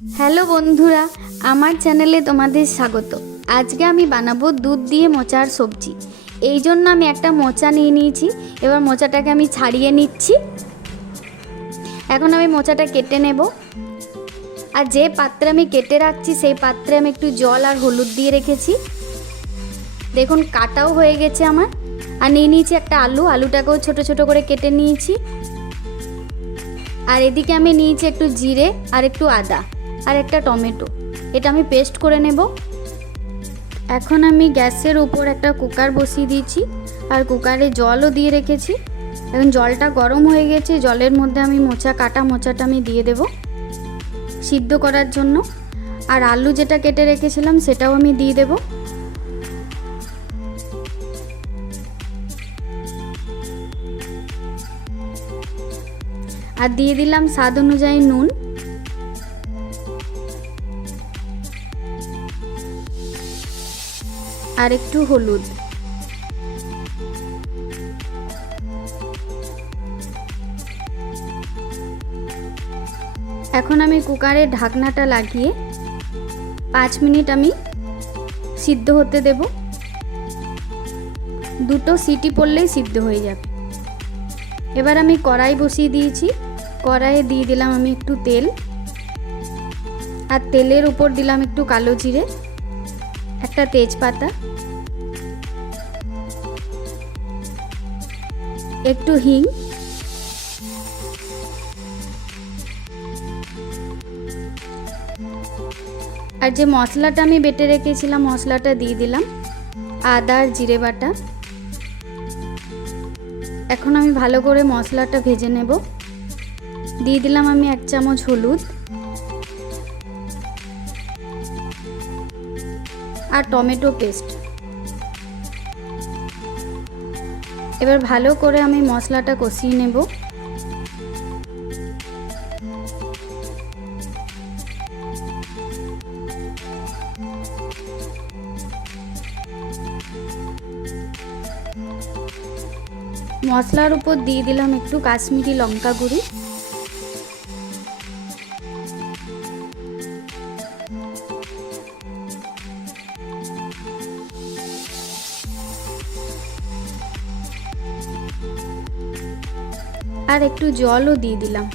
Hello বন্ধুরা, আমার চ্যানেলে তোমাদের স্বাগত। আজকে আমি বানাবো দুধ দিয়ে মোচার সবজি। এই জন্য আমি একটা মোচা নিয়ে নিয়েছি। এবার মোচাটাকে আমি ছাড়িয়ে নিচ্ছি। এখন আমি মোচাটা কেটে নেব। আর যে পাত্রে আমি কেটে রাখছি সেই পাত্রে আমি একটু জল আর হলুদ দিয়ে রেখেছি। দেখুন কাটাও হয়ে গেছে আমার। আর নিয়ে নিয়েছি একটা আলুটাকেও ছোট ছোট করে কেটে নিয়েছি। আর এদিকে আমি নিয়েছি একটু জিরে আর একটু আদা আর একটা টমেটো, এটা আমি পেস্ট করে নেব। এখন আমি গ্যাসের উপর একটা কুকার বসিয়ে দিয়েছি আর কুকারে জলও দিয়ে রেখেছি। এখন জলটা গরম হয়ে গেছে, জলের মধ্যে আমি কাটা মোচাটা আমি দিয়ে দেব সিদ্ধ করার জন্য। আর আলু যেটা কেটে রেখেছিলাম সেটাও আমি দিয়ে দেব। আর দিয়ে দিলাম স্বাদ অনুযায়ী নুন। আর একটু হলুদ। এখন আমি কুকারের ঢাকনাটা লাগিয়ে 5 মিনিট আমি সিদ্ধ হতে দেব। দুটো সিটি পড়লেই সিদ্ধ হয়ে যাবে। এবার আমি কড়াই বসিয়ে দিয়েছি। কড়াইয়ে দিয়ে দিলাম আমি একটু তেল। আর তেলের উপর দিলাম একটু কালো জিরে, একটা তেজপাতা, একটু হিং, আর যে মশলাটা আমি বেটে রেখেছিলাম মশলাটা দিয়ে দিলাম, আদা আর জিরে বাটা। এখন আমি ভালো করে মশলাটা ভেজে নেব। দিয়ে দিলাম আমি 1 চামচ হলুদ আর টমেটো পেস্ট। এবার ভালো করে আমি মশলাটা কষিয়ে নেব। মশলার উপর দিয়ে দিলাম একটু কাশ্মীরি লঙ্কা গুঁড়ি। আর একটু জলও দিয়ে দিলাম।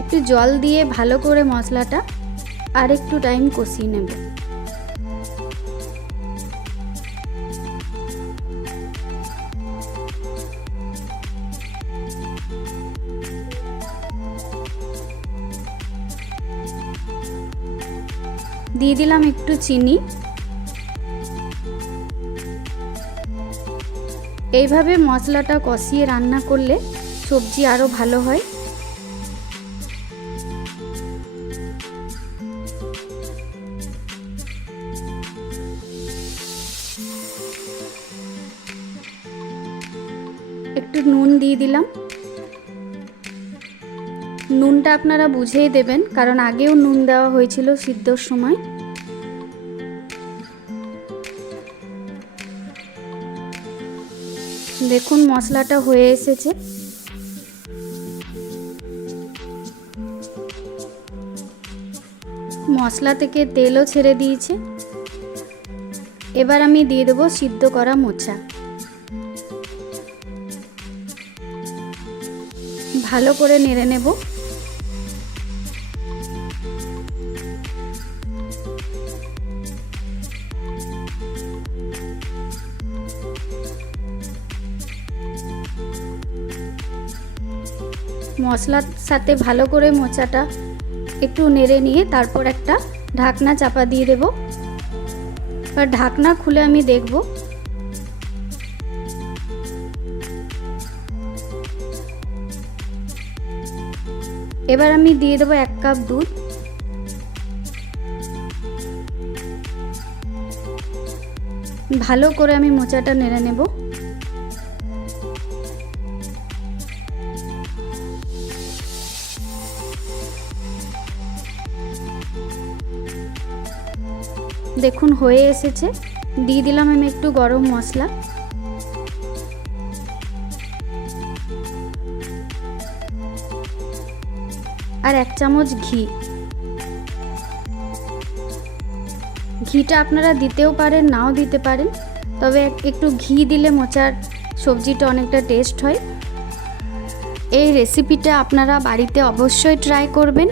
একটু জল দিয়ে ভালো করে মশলাটা আর একটু টাইম কষিয়ে নেব। দিয়ে দিলাম একটু চিনি। এইভাবে মশলাটা কষিয়ে রান্না করলে সবজি আরো ভালো হয়। একটু নুন দিয়ে দিলাম। নুনটা আপনারা বুঝেই দেবেন, কারণ আগেও নুন দেওয়া হয়েছিল সিদ্ধর সময়। দেখুন মশলাটা হয়ে এসেছে। মশলা থেকে তেলও ছেড়ে দিয়েছে। এবার আমি দিয়ে দেবো সিদ্ধ করা মোচা। ভালো করে নেড়ে নেব। মশলার সাথে ভালো করে মোচাটা একটু নেড়ে নিয়ে তারপর একটা ঢাকনা চাপা দিয়ে দেব। আর ঢাকনা খুলে আমি দেখব। এবার আমি দিয়ে দেবো 1 কাপ দুধ। ভালো করে আমি মোচাটা নেড়ে নেব। দেখুন হয়ে এসেছে। দিয়ে দিলাম আমি একটু গরম মশলা। আর 1 চামচ ঘি। ঘিটা আপনারা দিতেও পারেন, নাও দিতে পারেন, তবে একটু ঘি দিলে মোচার সবজিটা অনেকটা টেস্ট হয়। এই রেসিপিটা আপনারা বাড়িতে অবশ্যই ট্রাই করবেন।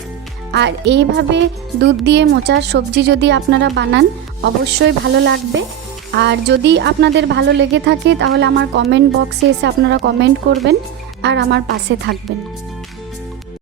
আর এইভাবে দুধ দিয়ে মোচার সবজি যদি আপনারা বানান অবশ্যই ভালো লাগবে। আর যদি আপনাদের ভালো লেগে থাকে তাহলে আমার কমেন্ট বক্সে এসে আপনারা কমেন্ট করবেন আর আমার পাশে থাকবেন।